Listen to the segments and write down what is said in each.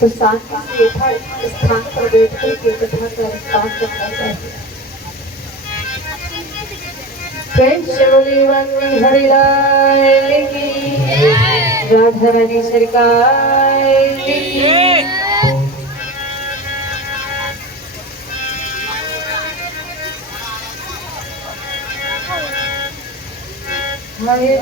तो शांति से यथा स्थान पर बैठ कर के कथा का विस्तार करना चाहिए। श्री हरिलाल की, राधा रानी सरकार की। हरे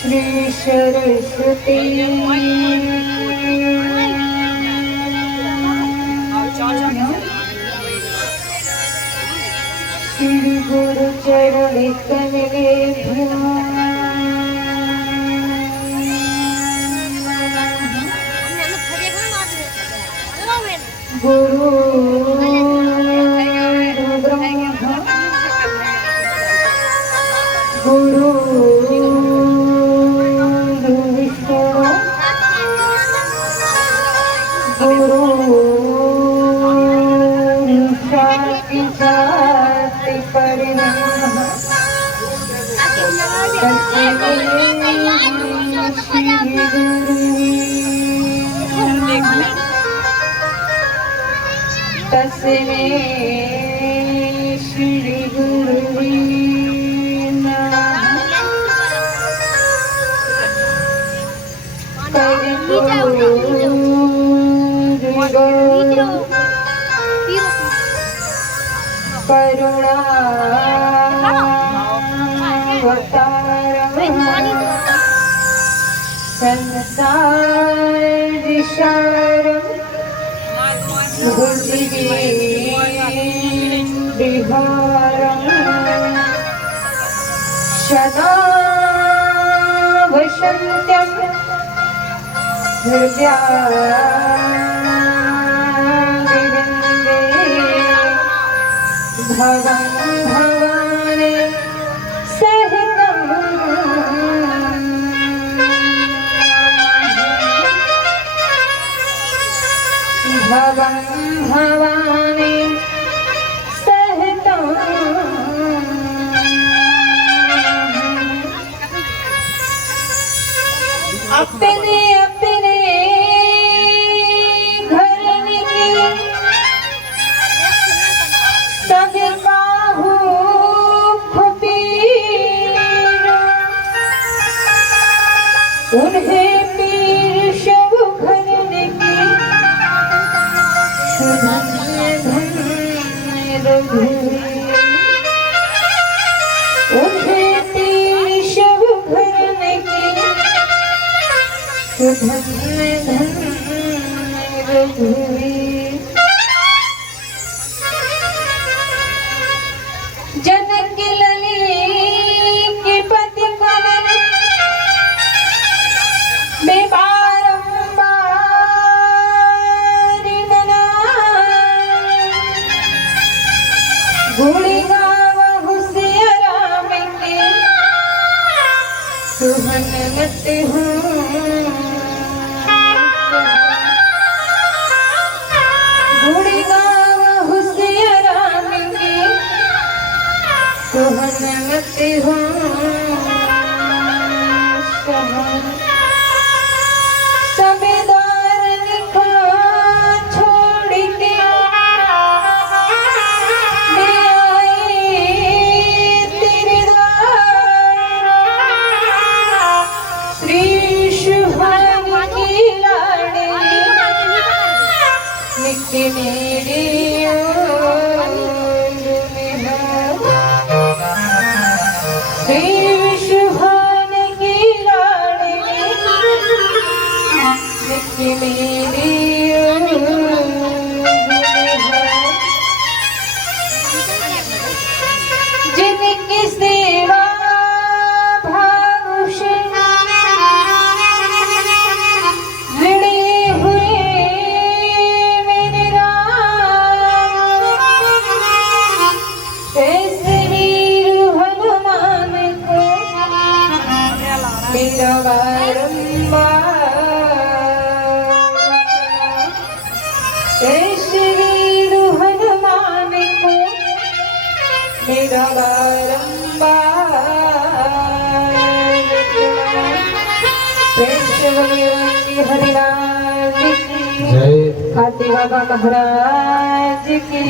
श्री सरस्वती श्री गुरु चरण कमलेभ्यो गुरु ब्रह्मा गुरु विष्णु गुरु जाति परिणाम तस्मै श्री गुरुवे नमः। संसार विशारम विहारम सदा वसन्त्यं हृदयारविन्दे भवं भवानी सहितं भवं भवानी सहितं अपने अपने घर निकले सब बाहु पीर उन्हें पीर सब घर निकले उन्हें पीर सब घर निकले धन्य धन्य रघुवीर। जनक लली के पति पवन में बारंबार मना गुणी गावहु सिया राम के सुहन मत हूँ कि मेरी जिनकी सेवा भाव से लड़े हुए मेरे राम, ऐसे ही हनुमान को मेरा बारंबार, ऐसे ही हनुमान को मेरा बारंबार। हरिराज की खाती बाबा महाराज की,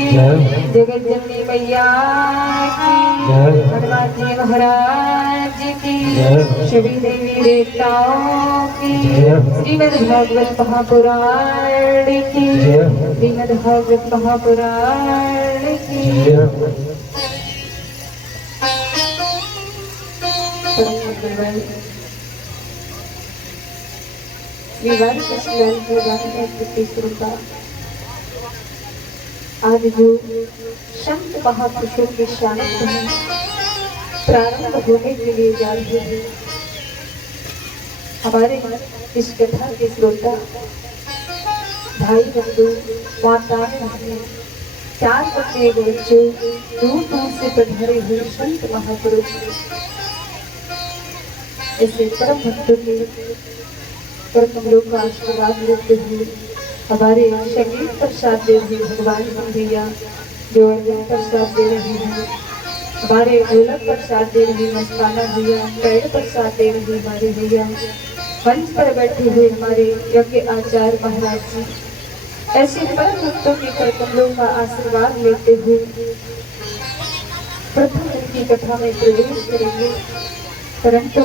जगत जननी मैया की, हनुमान जी महाराज की, सभी देवी देवताओं की, श्रीमद् भागवत महापुराण की, श्रीमद् भागवत महापुराण की। विवाह आज जो संत महापुरुषों के शांत में प्रारंभ होने के लिए जा रहे हैं, हमारे इस कथा के श्रोता भाई बंधु माताएं बहनें, चार बच्चे बच्चों, दूर दूर से पधारे हुए संत महापुरुष, ऐसे परम भक्तों के कमलों का आशीर्वाद लेते हुए हमारे संगीत प्रसाद दे रहे भगवान भैया, जो अर्जुन प्रसाद दे रहे हैं, हमारे ढोलक प्रसाद दे रहे मस्ताना भैया, पैर प्रसाद दे रहे हमारे भैया, मंच पर बैठे हुए हमारे यज्ञ आचार्य महाराज जी, ऐसे परम भक्तों के कमलों का आशीर्वाद लेते हुए प्रथम उनकी कथा में प्रवेश करेंगे। परंतु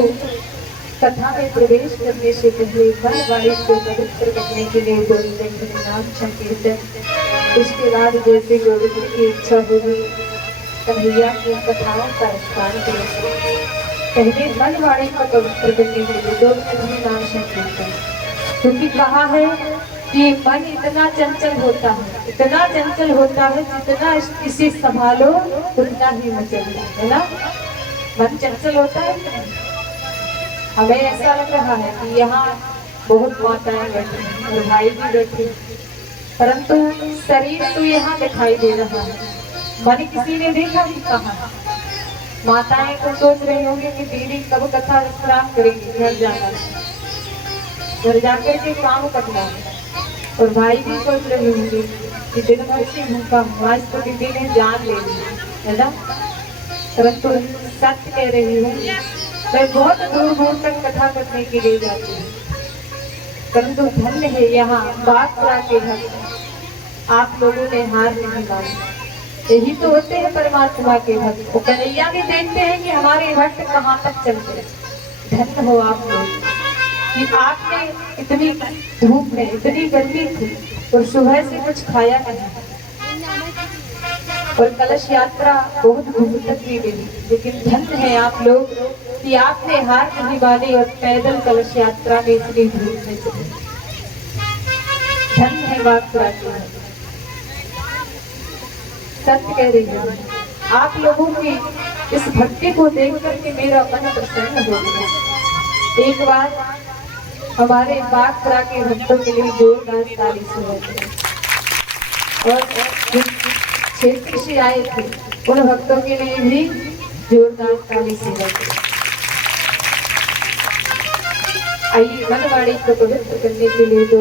कथा में प्रवेश करने से पहले वाणी को पवित्र करने के लिए बोलते नाम संकीर्तन, उसके बाद जैसे गोविंद की इच्छा होगी कन्हैया की कथाओं का स्मरण करेंगे। पहले मन वाणी को पवित्र करने के लिए गोविंद नाम संकीर्तन, क्योंकि कहा है कि मन इतना चंचल होता है, इतना चंचल होता है, जितना इसे संभालो उतना ही मचलता है ना। मन चंचल होता है। हमें ऐसा लग रहा है कि यहाँ बहुत माताएं बैठी हैं और भाई भी बैठे हैं, परंतु शरीर तो यहाँ दिखाई दे रहा है, मन किसी ने देखा कि कहाँ। माताएं तो सोच रही होंगी कि दीदी कब कथा विश्राम करेंगे, घर जाना, घर जाकर के काम करना है, और भाई भी सोच रहे होंगे कि दिन भर से भूखा हूँ, आज तो दीदी ने जान ले ली है ना। परंतु सत्य कह रही हूँ, मैं बहुत दूर दूर तक कथा करने के लिए जाती हूँ, परंतु धन्य है यहाँ बागपुरा के भक्त, आप लोगों ने हार नहीं मानी। यही तो होते हैं परमात्मा के भक्त। वो कन्हैया भी देखते हैं कि हमारे भक्त कहाँ तक चलते हैं। धन्य हो आप लोग कि आपने इतनी धूप में, इतनी गर्मी थी और सुबह से कुछ खाया नहीं, और कलश यात्रा बहुत दूर तक भी गई, लेकिन धन्य है आप लोग कि आपने हार नहीं मानी और पैदल कलश यात्रा में इतनी धूप में चली। धन्य है बागपुरा की। सत्य कह रही हूँ, आप लोगों की इस भक्ति को देख करके मेरा मन प्रसन्न हो गया। एक बार हमारे बागपुरा के भक्तों के लिए जोरदार ताली सुनाई, और क्षेत्र से आए थे उन भक्तों के लिए भी जोरदार ताली सुनाई। आइए मनवाड़ी को पवित्र करने के लिए दो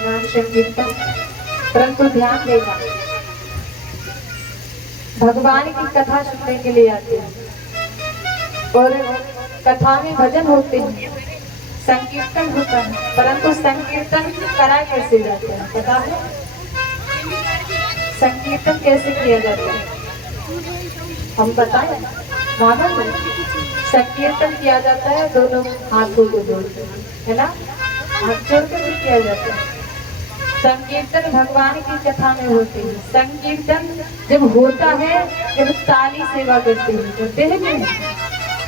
नाम संकीर्तन, परंतु ध्यान देना, भगवान की कथा सुनने के लिए आते हैं और कथा में भजन होते हैं, संकीर्तन होता है, परंतु संकीर्तन करा कैसे जाता है पता है? संकीर्तन कैसे किया जाता है हम बताएं? मानो संकीर्तन किया जाता है दोनों हाथों को जोड़कर, है ना, हाथ जोड़कर भी किया जाता है। संकीर्तन भगवान की कथा में होते हैं। संकीर्तन जब होता है जब ताली सेवा करते हैं, करते हैं नहीं,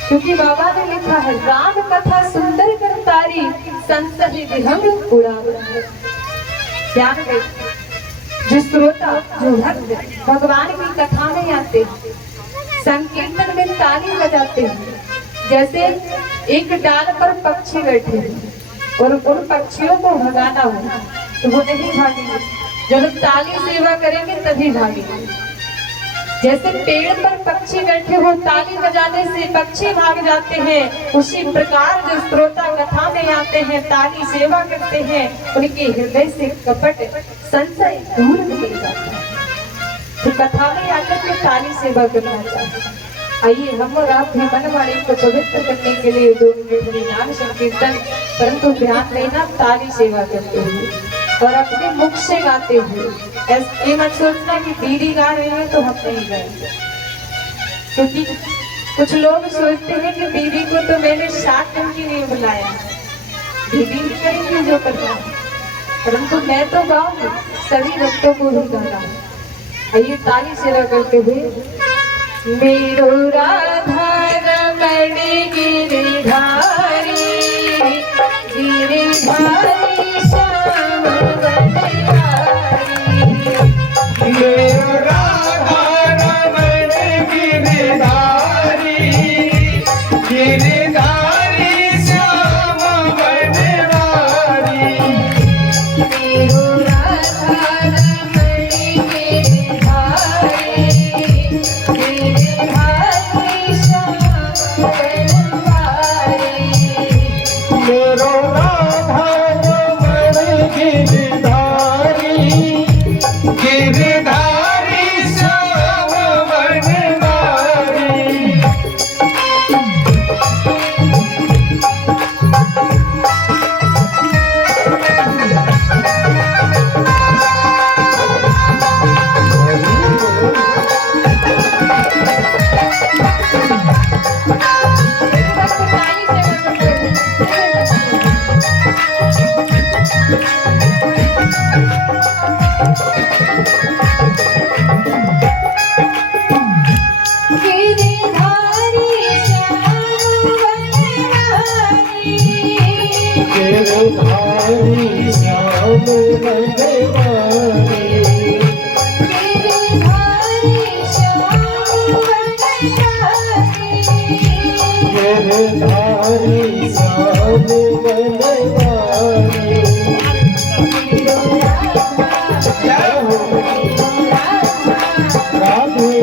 क्योंकि बाबा ने लिखा है राम कथा सुंदर कर तारी संसद विहंग उड़ा। ध्यान दे, जो श्रोता जो भक्त भगवान की कथा में आते हैं, संकीर्तन में ताली बजाते हैं, जैसे एक डाल पर पक्षी बैठे हैं और उन पक्षियों को भगाना हो तो वो नहीं भागेंगे, जब ताली सेवा करेंगे तभी भागेंगे। जैसे पेड़ पर पक्षी बैठे हो, ताली बजाने से पक्षी भाग जाते हैं, उसी प्रकार जो श्रोता कथा में आते हैं, ताली सेवा करते हैं, उनके हृदय से कपट संशय दूर निकल जाता है। तो कथा में आकर के ताली सेवा करना चाहिए। आइए हम और आप भी मनवाणी को पवित्र करने के लिए 2 मिनट नाम संकीर्तन, परंतु ध्यान देना ताली सेवा करते हुए और अपने मुख से गाते हुए। ये मत सोचना कि दीदी गा रही है तो हम नहीं गाएंगे, क्योंकि कुछ लोग सोचते हैं कि दीदी को तो मैंने 7 दिन की नहीं बुलाया, दीदी भी करेंगे जो करना है, परंतु मैं तो गाऊंगी, सभी भक्तों को भी गाना है। आइए ताली सेवा करते हुए। मेरो राधा रमण गिरिधारी, गिरिधारी श्याम बलिहारी। मेरो राधा रमण गिरिधारी, गिरिधारी श्याम बलिहारी। मेरो राधा रमण गिरिधारी, गिरिधारी श्याम बलिहारी। मेरो राधा रमण गिरिधारी, गिरिधारी श्याम बलिहारी। गिरिधारी श्याम बलिहारी। गिरिधारी श्याम बलिहारी। जय हो राधे।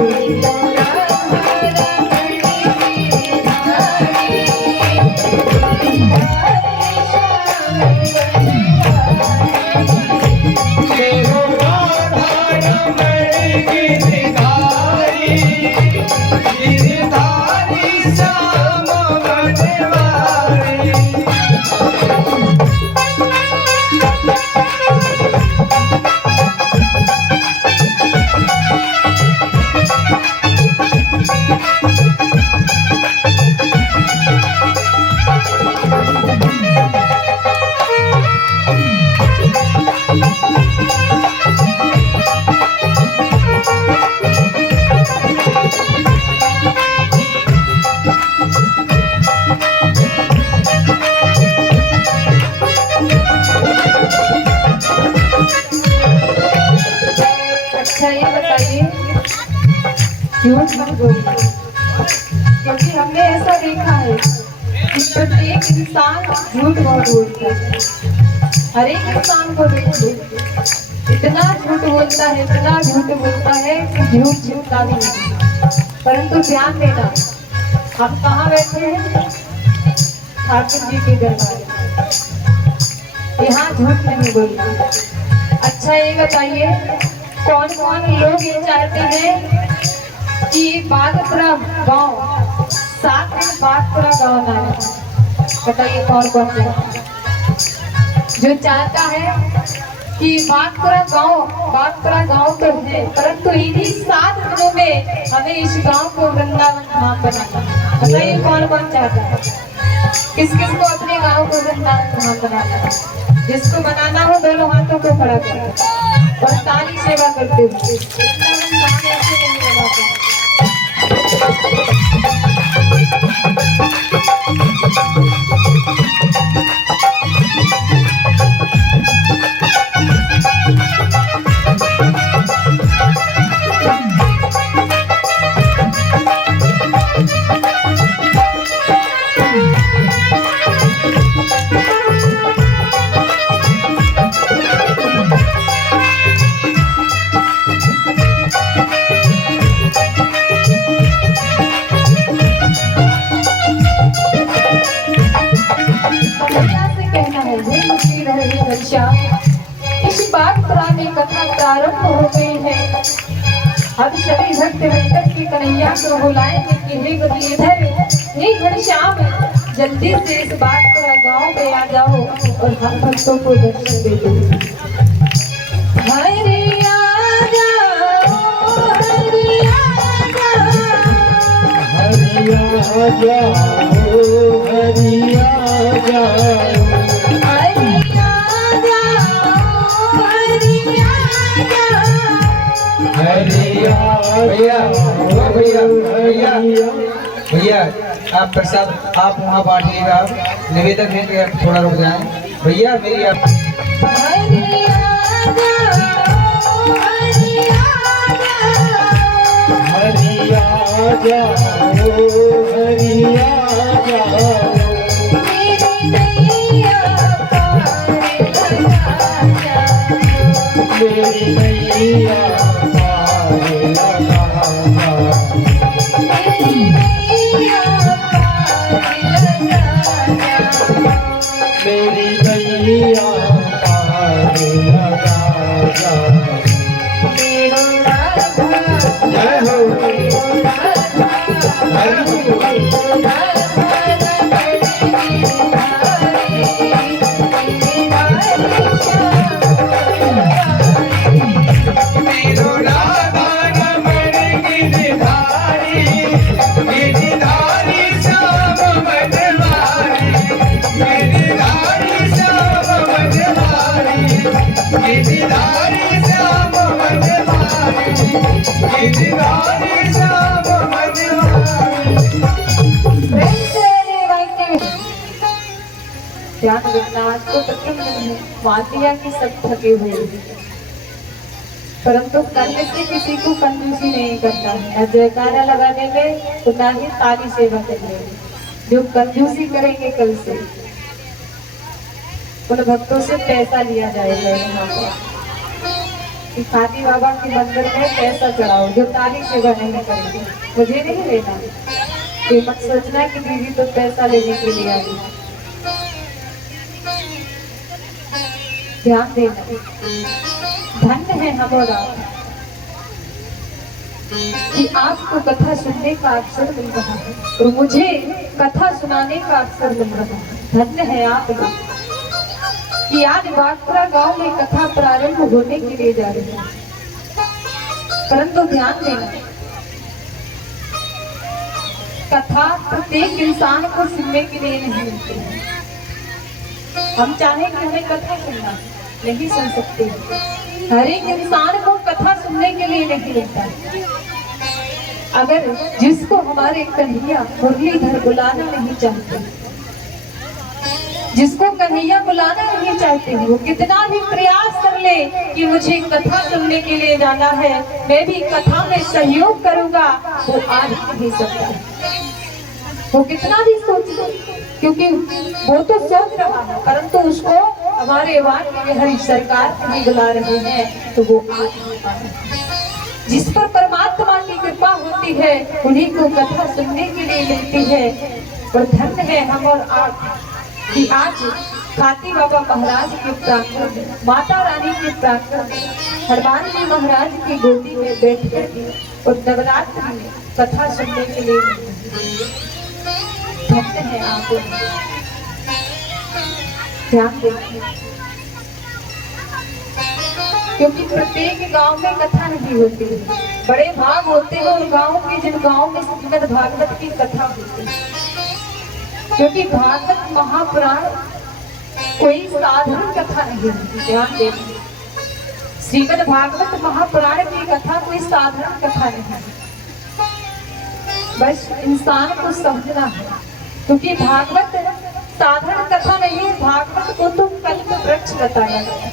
मेरो राधा रमण गिरिधारी, गिरिधारी श्याम बलिहारी। अच्छा ये बताइए, झूठ मत बोलिए, क्योंकि हमने ऐसा देखा है कि प्रत्येक इंसान झूठ बहुत बोलता है। हर एक इंसान को देखिए, इतना झूठ बोलता है, इतना झूठ बोलता है कि झूठ छिपता भी नहीं। परंतु ध्यान देना, हम कहाँ बैठे हैं? ठाकुर जी के दरबार में, यहाँ झूठ नहीं बोलना। अच्छा ये बताइए, कौन कौन लोग ये चाहते हैं कि बागपुरा गांव 7 दिन बागपुरा गांव ना रहे? बताइए कौन कौन चाहता है? जो चाहता है कि बागपुरा गांव तो है, परंतु इन्हीं 7 दिनों में हमें इस गांव को वृंदावन धाम बनाना है। बताइए कौन कौन चाहता है? किस किस को अपने गांव को वृंदावन धाम बनाना है? जिसको बनाना हो दोनों हाथों को खड़ा करो और ताली सेवा करते हुए। वृंदावन धाम ऐसे नहीं बनाते। बात पुरानी कथा प्रारंभ हो गई है। अब सभी भक्त मिलकर के कन्हैया को बुलाएंगे कि हे गरीधर, हे घनश्याम, जल्दी से इस बागपुरा गांव में आ जाओ और हम भक्तों को दर्शन दे दो। हरि आ जाओ, हरि आ जाओ, हरि आ जाओ, हरि आ जाओ, हरि आ जाओ, हरि आ भैया भैया भैया भैया आप प्रसाद आप वहाँ बांटिएगा। आप निवेदक हैं कि आप थोड़ा रुक जाएं। भैया मेरी आप हरि आ जाओ, हरि आ जाओ, हरि आ जाओ, हरि आ जाओ, मेरी नैया पार लगा जाओ, मेरी नैया पार लगा जाओ, मेरी नैया पार लगा जाओ। मेरी नैया पार लगा जाओ। मेरो राधा, जय हो मेरो राधा, हरि मेरो राधा रमण गिरधारी, गिरधारी मेरो राधा रमण गिरधारी, गिरधारी श्याम बनवारी, गिरधारी श्याम बनवारी, गिरधारी श्याम बनवारी, गिरधारी श्याम बनवारी। ध्यान रखना, आज तो तकलीफ नहीं है, वादिया की सब थके हुए हैं। परंतु करने से किसी को कंजूसी नहीं करता है, न जयकारा लगाने में तो ना ही ताली सेवा करने में। जो कंजूसी करेंगे कल से उन भक्तों से पैसा लिया जाएगा। यहाँ पर कि खाती बाबा के मंदिर में पैसा चढ़ाओ, जो ताली सेवा नहीं करेंगे मुझे नहीं लेना। ये मत सोचना कि दीदी तो पैसा लेने के लिए आई। ध्यान देना, धन्य है हमारा कि आपको कथा सुनने का अवसर मिल रहा है और मुझे कथा सुनाने का अवसर मिल रहा है। धन्य है आप लोग कि आज बागपुरा गांव में कथा प्रारंभ होने के लिए जा रही है। परंतु ध्यान देना, कथा प्रत्येक इंसान को सुनने के लिए नहीं मिलती है। हम चाहें कि हमें कथा सुनना नहीं सुन सकते। हर एक इंसान को कथा सुनने के लिए नहीं मिलता। अगर जिसको हमारे कन्हैया मुरलीधर बुलाना नहीं चाहते, जिसको कन्हैया बुलाना नहीं चाहते, वो कितना भी प्रयास कर ले कि मुझे कथा सुनने के लिए जाना है, मैं भी कथा में सहयोग करूंगा, वो आ नहीं सकता। वो कितना भी सोच ले, क्योंकि वो तो सोच रहा है परंतु उसको हमारे वाणी हरि सरकार नहीं बुला रहे हैं, तो वो आ नहीं पाता। जिस पर परमात्मा की कृपा होती है उन्हीं को कथा सुनने के लिए मिलती है। और धन्य है हम और आप कि आज खाती बाबा महाराज के प्रांगण में, माता रानी के प्रांगण में, हनुमान जी महाराज की गोदी में बैठ कर और नवरात्रि में कथा सुनने के लिए मिलती है। धन्य है आप। ध्यान देखिए, क्योंकि प्रत्येक गांव में कथा नहीं होती है, बड़े भाग होते हैं उन गांव के जिन गांव में श्रीमद् भागवत की कथा होती है। क्योंकि भागवत महापुराण कोई साधारण कथा नहीं होती। ध्यान देना, श्रीमद् भागवत महापुराण की कथा कोई साधारण कथा नहीं है, बस इंसान को समझना है। क्योंकि भागवत साधारण कथा नहीं है, भागवत को तो कल्प वृक्ष बताया गया।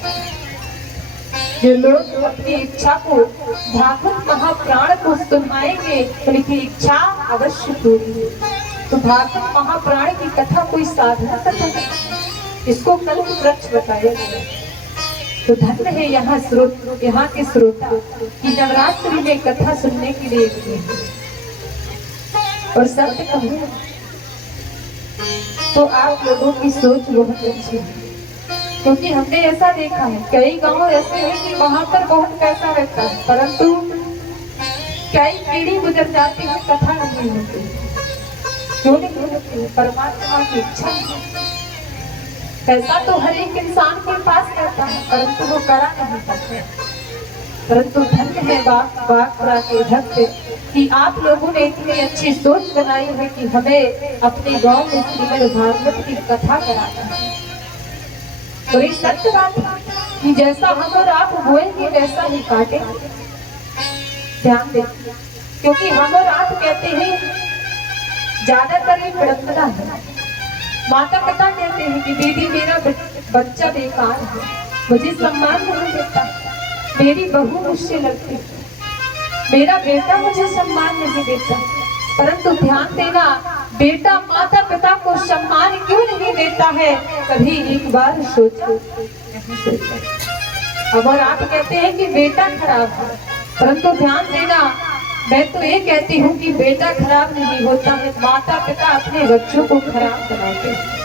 जो लोग अपनी इच्छा को भागवत महापुराण को सुनाएंगे उनकी इच्छा अवश्य पूरी होगी। तो भागवत महापुराण की कथा कोई साधारण कथा नहीं, इसको कल्प वृक्ष बताया गया। तो धन्य है यहाँ के श्रोता कि नवरात्रि में कथा सुनने के लिए मिले। और सत्य कहूं तो आप लोगों की सोच बहुत अच्छी है। क्योंकि हमने ऐसा देखा है, कई गांव ऐसे हैं कि वहां पर बहुत पैसा रहता है, परंतु कई पीढ़ी गुजर जाती है, कथा नहीं होती। क्यों नहीं होती? परमात्मा की इच्छा नहीं। पैसा तो हर एक इंसान के पास रहता है, परंतु वो करा नहीं पाते। परंतु धन्य है बागपुरा के भक्त कि आप लोगों ने इतनी अच्छी सोच बनाई है कि हमें अपने गांव में श्रीमद् भागवत की कथा कराना है। तो ये सत्य बात है कि जैसा हम और आप बोएंगे वैसा ही काटेंगे। ध्यान दें, क्योंकि हम और आप कहते हैं ज्यादातर ये विडंबना है। माता पिता कहते हैं कि दीदी मेरा बच्चा बेकार है, मुझे सम्मान नहीं देता, मेरी बहू मुझसे लगती, मेरा बेटा मुझे सम्मान नहीं देता। परंतु ध्यान देना, बेटा माता पिता को सम्मान क्यों नहीं देता है, कभी एक बार सोचो। अब और आप कहते हैं कि बेटा खराब है, परंतु ध्यान देना, मैं तो ये कहती हूँ कि बेटा खराब नहीं होता है, माता पिता अपने बच्चों को खराब बनाते हैं।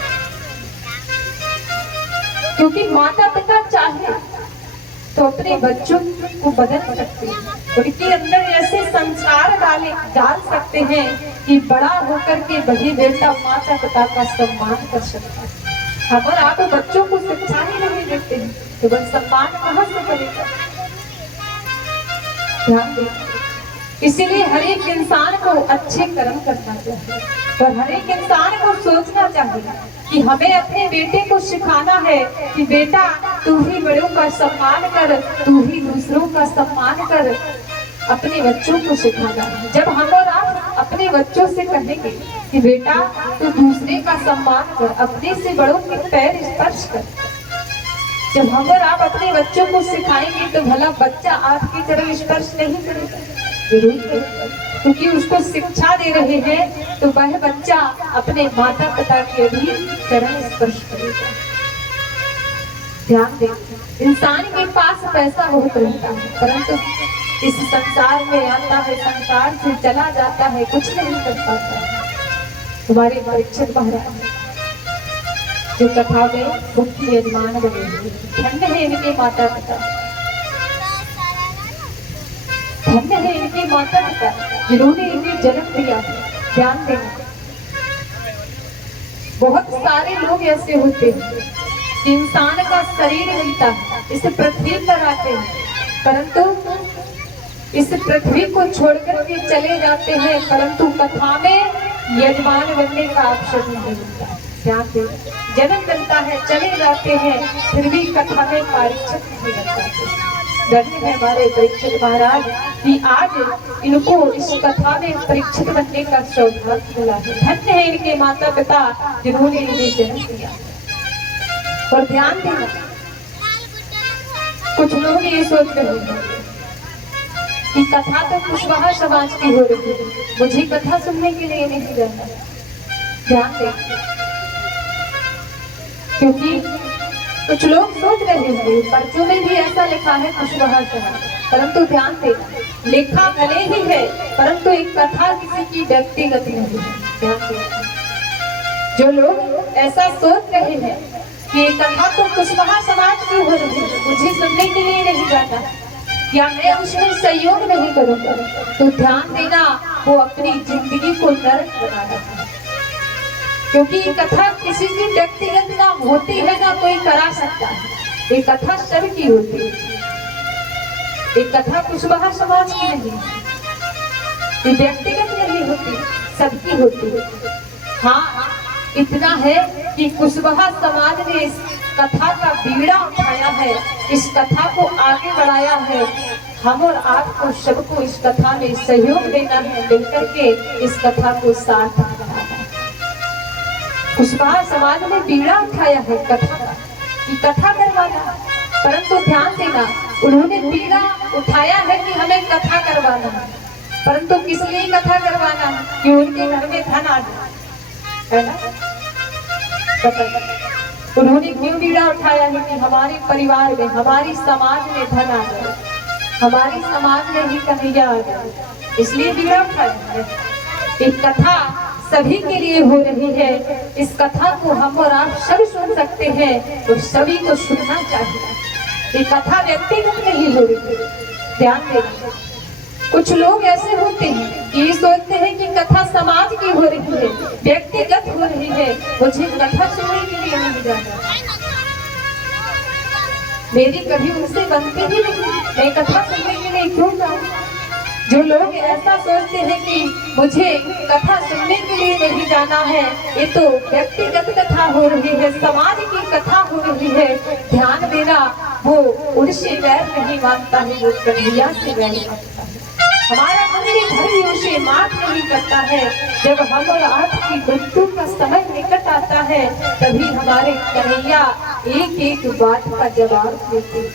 क्योंकि माता पिता चाहे तो अपने बच्चों को बदल सकते हैं, उनके अंदर ऐसे संस्कार डाल सकते हैं कि बड़ा होकर के वही बेटा माता पिता का सम्मान कर सकता है। अगर आप बच्चों को शिक्षा ही नहीं देते हैं तो वह सम्मान कहाँ से करेगा? ध्यान दें, इसीलिए हर एक इंसान को अच्छे कर्म करना चाहिए और हर एक इंसान को सोचना चाहिए कि हमें अपने बेटे को सिखाना है कि बेटा तू ही बड़ों का सम्मान कर, तू ही दूसरों का सम्मान कर। अपने बच्चों को सिखाना है। जब हम और आप अपने बच्चों से कहेंगे कि बेटा तू दूसरे का सम्मान कर, अपने से बड़ों के पैर स्पर्श कर, जब हम और आप अपने बच्चों को सिखाएंगे तो भला बच्चा आपकी तरह स्पर्श नहीं करेगा? जरूर करेगा, क्योंकि उसको शिक्षा दे रहे हैं तो वह बच्चा अपने माता पिता के भी चरण स्पर्श करेगा। ध्यान दें, इंसान के पास पैसा बहुत रहता है, परंतु इस संसार में आता है, संसार से चला जाता है, कुछ नहीं कर पाता है। हमारे परीक्षित महाराज जो कथा में मुख्य यजमान बने हुए, धन्य है इनके माता पिता, धन्य है इनके माता पिता जिन्होंने इन्हें जन्म दिया। ध्यान देना, बहुत सारे लोग ऐसे होते हैं कि इंसान का शरीर मिलता है, इस पृथ्वी पर आते हैं, परंतु इस पृथ्वी को छोड़कर के चले जाते हैं, परंतु कथा में यजमान बनने का अवसर नहीं मिलता। ध्यान दें, जन्म मिलता है, चले जाते हैं, फिर भी कथा में परीक्षित नहीं बन पाते। धन्य है हमारे परीक्षित महाराज कि आज इनको इस कथा में परीक्षित बनने का सौभाग्य मिला है। धन्य है इनके माता पिता जिन्होंने इन्हें जन्म दिया। और ध्यान देना, कुछ लोग ये सोच रहे हैं कि कथा तो कुशवाहा समाज की हो रही है, मुझे कथा सुनने के लिए नहीं जाना। ध्यान दें, क्योंकि कुछ लोग सोच रहे हैं पर्चों में भी ऐसा लिखा है कुशवाहा समाज, परंतु ध्यान दें, लिखा भले ही है परंतु एक कथा किसी की व्यक्तिगत नहीं है। ध्यान दें, जो लोग ऐसा सोच रहे हैं कि ये कथा तो कुशवाहा समाज की हो रही है, मुझे सुनने के लिए नहीं जाता या मैं उसमें सहयोग नहीं करूंगा, तो ध्यान देना, वो अपनी जिंदगी को नरक बना रहा है। क्योंकि ये कथा किसी की व्यक्तिगत ना होती है, ना कोई करा सकता है, ये कथा सबकी होती है। ये कथा कुशवाहा समाज की नहीं, ये व्यक्तिगत नहीं होती, सबकी होती है। हाँ, इतना है कि कुशवाहा समाज ने इस कथा का बीड़ा उठाया है, इस कथा को आगे बढ़ाया है। हम और आपको सबको इस कथा में सहयोग देना है, मिलकर के इस कथा को साथ बढ़ाना है। कुशवाहा समाज ने बीड़ा उठाया है कथा का, कि कथा करवाना, परंतु ध्यान देना, उन्होंने बीड़ा उठाया है कि हमें कथा करवाना है, परंतु किस लिए कथा करवाना है? कि उनके घर में धन आ जाए, है ना? उन्होंने क्यों बीड़ा उठाया है कि हमारे परिवार में, हमारी समाज में धन आ जाए, हमारी समाज में ही कन्हैया आ जाए, इसलिए बीड़ा उठाया है। एक कथा सभी के लिए हो रही है। इस कथा को हम और आप सब सुन सकते हैं और सभी को सुनना चाहिए। ये कथा व्यक्तिगत नहीं हो रही है, ध्यान देना। कुछ लोग ऐसे होते हैं कि ये सोचते हैं कि कथा समाज की हो रही है, व्यक्तिगत हो रही है, मुझे कथा सुनने के लिए नहीं जाना। मेरी कभी उनसे बनती ही नहीं, मैं कथा सुनने के लिए क्यों जाऊं? जो लोग ऐसा सोचते हैं कि मुझे कथा सुनने के लिए नहीं जाना है, ये तो व्यक्तिगत कथा हो रही है, समाज की कथा हो रही है। ध्यान देना, वो उनसे वैर नहीं मानता है, वो कन्हैया से वैर मानता है। हमारा मंदिर घर भी उसे माफ नहीं करता है। जब हम और आपकी मृत्यु का समय निकट आता है, तभी हमारे कन्हैया एक एक बात का जवाब देते हैं।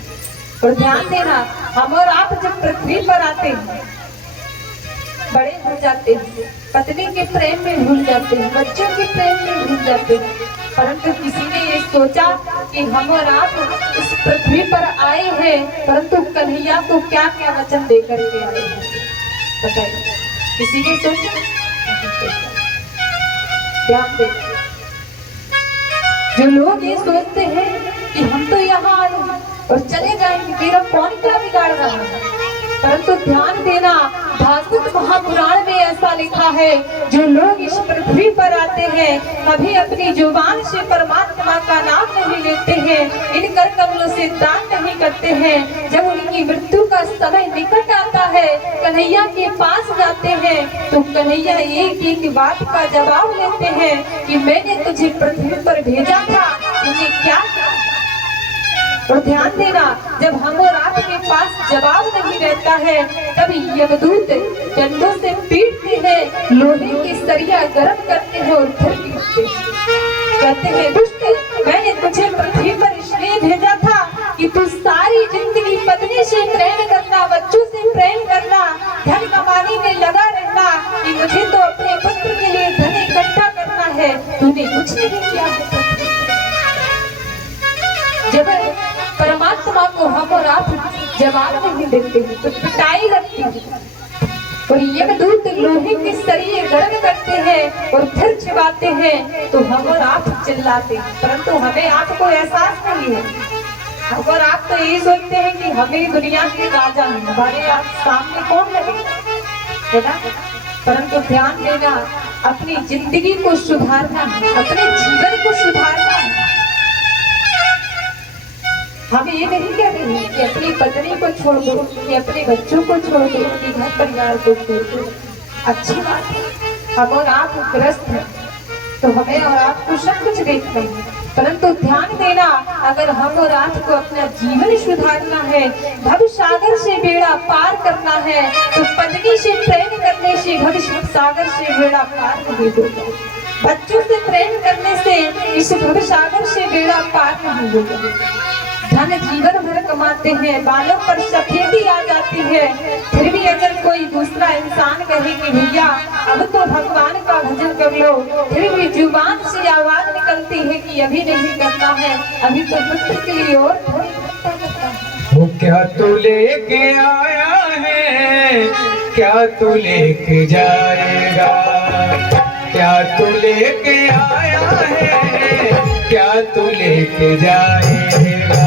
और ध्यान देना, हम और आप जब पृथ्वी पर आते हैं, बड़े हो जाते हैं, पत्नी के प्रेम में भूल जाते हैं, बच्चों के प्रेम में भूल जाते हैं, परंतु किसी ने ये सोचा कि हम और आप इस पृथ्वी पर आए हैं, परंतु कन्हैया को क्या क्या वचन देकर के आए हैं, बताइए? किसी ने सोचा? ध्यान दे। जो लोग ये सोचते हैं कि हम तो यहाँ आए और चले जाएंगे, मेरा कौन क्या बिगाड़ रहा है, परंतु ध्यान देना, भागवत महापुराण में ऐसा लिखा है, जो लोग इस पृथ्वी पर आते हैं, कभी अपनी जुबान से परमात्मा का नाम नहीं लेते हैं, इन कर कमलों से दान नहीं करते हैं, जब उनकी मृत्यु का समय निकट आता है, कन्हैया के पास जाते हैं, तो कन्हैया एक एक बात का जवाब लेते हैं कि मैंने तुझे पृथ्वी पर भेजा था, तुमने क्या किया? और ध्यान देना, जब हम और आपके पास जवाब नहीं रहता है, तब यमदूत डंडों से पीटते हैं, लोहे की सरिया गर्म करते हैं और फिर पीटते हैं। कहते हैं, दुष्ट, मैंने तुझे पृथ्वी पर इसलिए भेजा था कि तू सारी जिंदगी पत्नी से प्रेम करना, बच्चों से प्रेम करना, धन कमाने में लगा रहना, कि मुझे तो अपने पुत्र के लिए धन इकट्ठा करना है, तूने कुछ नहीं किया है। जब परमात्मा को हम और आप जवाब नहीं देते हैं, तो पिटाई लगती है, और यमदूत लोहे के सरिये गर्म करते हैं और फिर चिबाते हैं, तो हम और आप चिल्लाते हैं, परंतु हमें आपको एहसास नहीं है। हम और आप तो यही सोचते हैं कि हमें दुनिया के राजा हैं, हमारे आप सामने कौन लगे, है ना? परंतु ध्यान देना, अपनी जिंदगी को सुधारना है, अपने जीवन को सुधारना है। हम ये नहीं कह रहे हैं कि अपनी पत्नी को छोड़ दो, कि अपने बच्चों को छोड़ दो, कि घर परिवार को छोड़ दो, अच्छी बात है। हम और आप ग्रस्त हैं, तो हमें और आपको सब कुछ देखना है, परंतु ध्यान देना, अगर हम और आपको अपना जीवन सुधारना है, भव सागर से बेड़ा पार करना है, तो पत्नी से प्रेम करने से भव सागर से बेड़ा पार नहीं होगा, बच्चों से प्रेम करने से इस भव सागर से बेड़ा पार नहीं होगा। धन जीवन भर कमाते हैं, बालों पर सफेदी आ जाती है, फिर भी अगर कोई दूसरा इंसान कहे कि भैया अब तो भगवान का भजन कर लो, फिर भी जुबान से आवाज निकलती है कि अभी नहीं करना है, अभी तो पुत्र के लिए और वो क्या तू लेके आया है, क्या तू लेके जाएगा, क्या तू लेके आया है, क्या तू लेके जाएगा।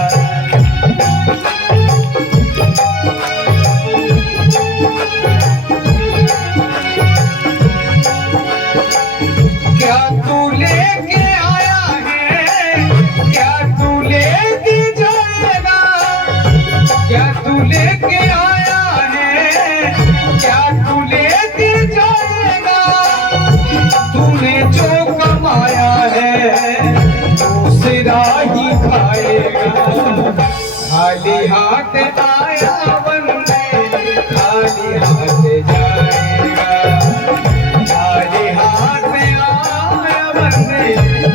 क्या तू लेके आया है, क्या तू लेके जाएगा, क्या तू लेके आया है, क्या तू लेके जाएगा। तूने जो कमाया है दूसरा ही खाएगा, खाली हाथ आया बंदे खाली हाथ जाएगा, खाली हाथ आया बंदे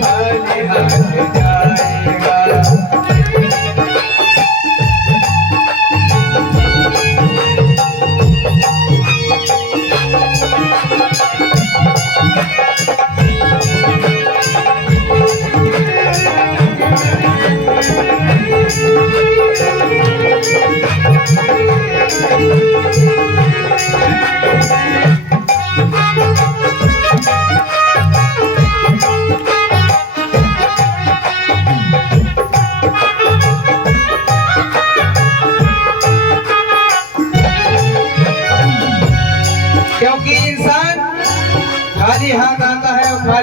खाली हाथ जाएगा।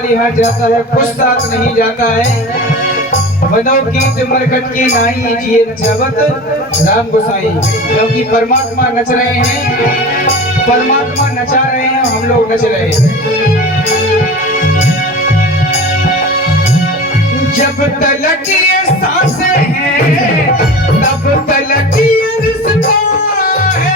खाली हाथ जाता है, खुश साथ नहीं जाता है। बनो कीट मरकट की नाही जिए नचावत राम गोसाई। क्योंकि परमात्मा नच रहे हैं, परमात्मा नचा रहे हैं, हम लोग नच रहे हैं। जब तलक ये सांसें हैं तब तलक ये रिश्ता है।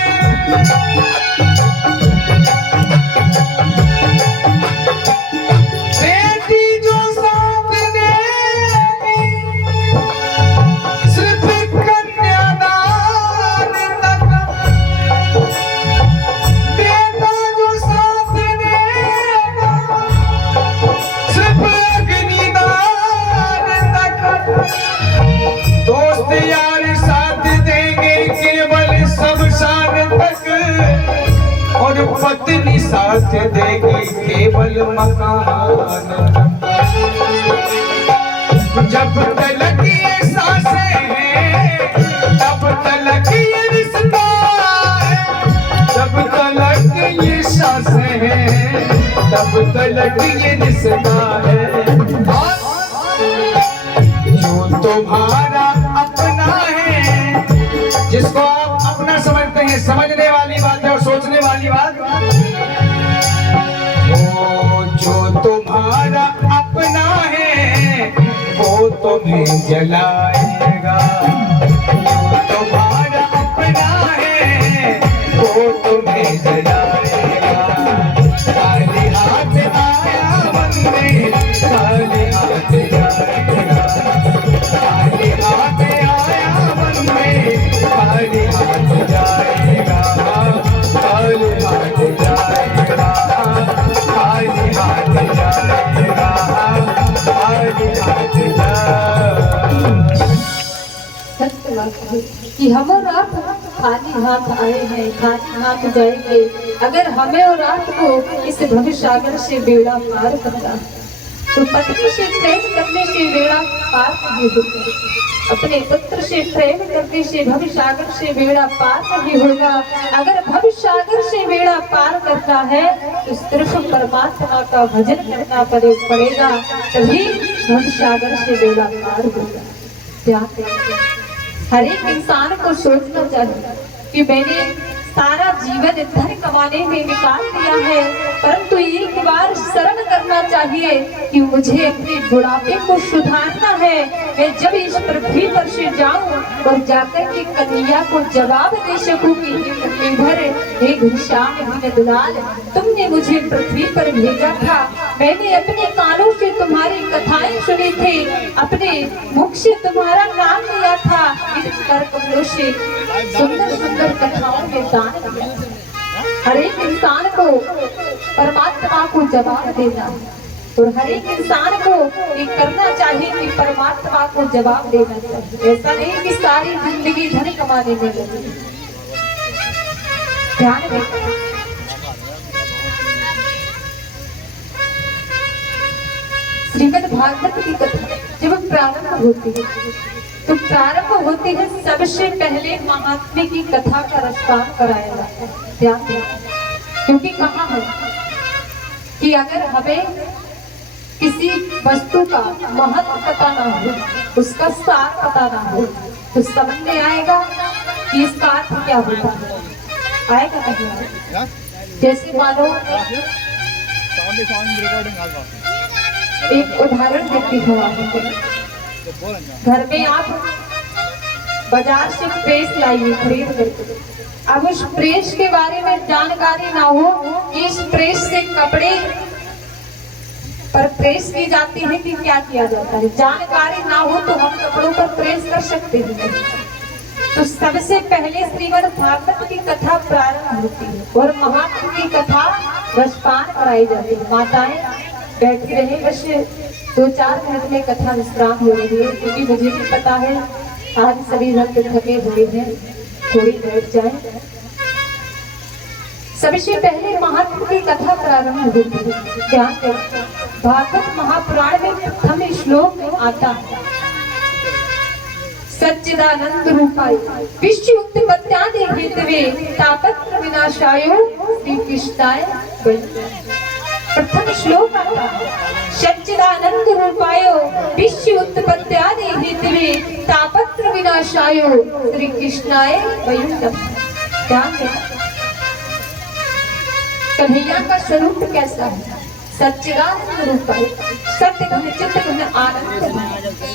दोस्त यार साथ देंगे केवल शमशान तक, और पत्नी साथ देगी केवल मकान तक। जब तलक ये सांसें हैं तब तलक ये रिश्ता है। जब तलक ये सांसें हैं तब तलक ये रिश्ता है। जो तुम्हारा अपना है, जिसको आप अपना समझते हैं, समझने वाली बात है और सोचने वाली बात। वो जो तुम्हारा अपना है वो तुम्हें जलाएगा। जो तुम्हारा अपना है वो तुम्हें जलाएगा। खाली हाथ आया बंदे, खाली हाथ जाएगा। खाली हाथ आया बंदे, खाली हाथ जाएगा। खाली हाथ जाएगा, खाली हाथ जाएगा, खाली हाथ जाएगा। सत्य बात है कि हम और आप खाली हाथ आए हैं, खाली हाथ जाएंगे। अगर हमें और आपको इस भव सागर से बेड़ा पार करना है तो पत्नी से प्रेम करने से बेड़ा पार नहीं होगा, अपने पुत्र से प्रेम करने से भव सागर से बेड़ा पार नहीं होगा। अगर भव सागर से बेड़ा पार करना है तो सिर्फ परमात्मा का भजन करना पड़ेगा, तभी भव सागर से बेड़ा पार होगा। ध्यान दें, हर एक इंसान को सोचना चाहिए कि मैंने सारा जीवन धन कमाने में निकाल दिया है, परंतु एक बार शरण करना चाहिए कि मुझे अपने बुढ़ापे को सुधारना है। मैं जब इस पृथ्वी पर से जाऊं और जाकर के कन्हैया को जवाब दे सकूं कि हे घनश्याम दुलाल, तुमने मुझे पृथ्वी पर भेजा था, मैंने अपने कानों से तुम्हारी कथाएं सुनी थी, अपने मुख से तुम्हारा नाम लिया था, इन कर कमलों से सुंदर सुंदर कथाओं में दान दिया। हर एक इंसान को परमात्मा को जवाब देना और हर एक इंसान को ये करना चाहिए कि परमात्मा को जवाब देना चाहिए। ऐसा नहीं कि सारी जिंदगी धन कमाने में लगी। ध्यान रखना, श्रीमद् भागवत की कथा जब प्रारंभ होती है तो प्रारंभ होते हैं सबसे पहले महात्मा की कथा का रसपान कराया जाता है। ध्यान दें, क्योंकि कहा है कि अगर हमें किसी वस्तु का महत्व पता ना हो, उसका सार पता ना हो, तो समझ में आएगा कि इसका अर्थ क्या होता है। आएगा नहीं आएगा। जैसे मानो एक उदाहरण देती हूँ आपको। घर में आप बाजार से प्रेस लाइए खरीद करके, अब उस प्रेस के बारे में जानकारी ना हो कि इस प्रेस से कपड़े पर प्रेस की जाती है कि क्या किया जाता है, जानकारी ना हो तो हम कपड़ों पर प्रेस कर सकते हैं। तो सबसे पहले श्रीमद् भागवत की कथा प्रारंभ होती है और महात्मा की कथा रसपान कराई जाती है। माताएं बैठी रहे, बस 2-4 मिनट में कथा विश्राम हो रही है, क्योंकि मुझे भी पता है आज सभी भक्त थके हुए हैं, थोड़ी बैठ जाए। सबसे पहले महात्मा की कथा प्रारंभ होती है। ध्यान दें, भागवत महापुराण में प्रथम श्लोक में आता है, सच्चिदानंद रूपाय विश्व उत्पत्त्यादि हेतवे तापत्र विनाशाय श्री कृष्णाय। प्रथम श्लोक आता सच्चिदानंद रूपायो विश्व उत्पत्त्यादि हेतवे तापत्र विनाशायो श्री कृष्णाय वयं नमः। ध्यान दें, कन्हैया का स्वरूप कैसा है? सच्चिदानंद रूप है, सत्य घन चित्त घन आनंद है।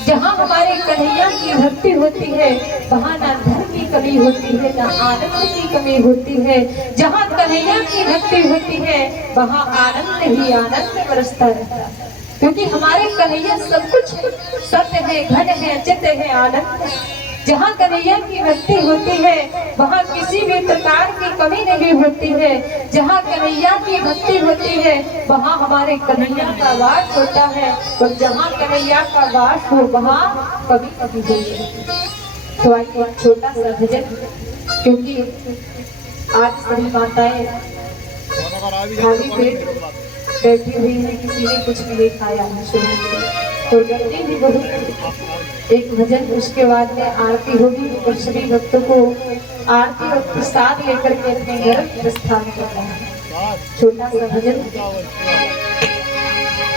जहाँ हमारे कन्हैया की भक्ति होती है वहाँ ना धन की कमी होती है, ना आनंद की कमी होती है। जहाँ कन्हैया की भक्ति होती है वहाँ आनंद ही आनंद बरसता रहता है, क्योंकि हमारे कन्हैया सब कुछ सत्य है, घन है, चित्त है, आनंद है। जहाँ कन्हैया की भक्ति होती है वहाँ किसी भी प्रकार की कमी नहीं होती है। जहाँ कन्हैया की भक्ति होती है वहाँ हमारे कन्हैया का वास होता है, और जहाँ कन्हैया का वास हो वहाँ कभी कभी होती है। तो आइए एक छोटा सा भजन, क्योंकि आज सभी माताएं खाली पेट बैठी हुई है, किसी ने कुछ नहीं खाया है, तो गर्मी भी बहुत। एक भजन, उसके बाद में आरती होगी और सभी भक्तों को आरती और प्रसाद लेकर के अपने घर प्रस्थान करना है। छोटा सा भजन।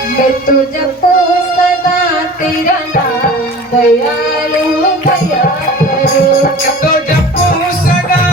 मैं तो जपो सदा तेरा नाम, दयालु दया करो।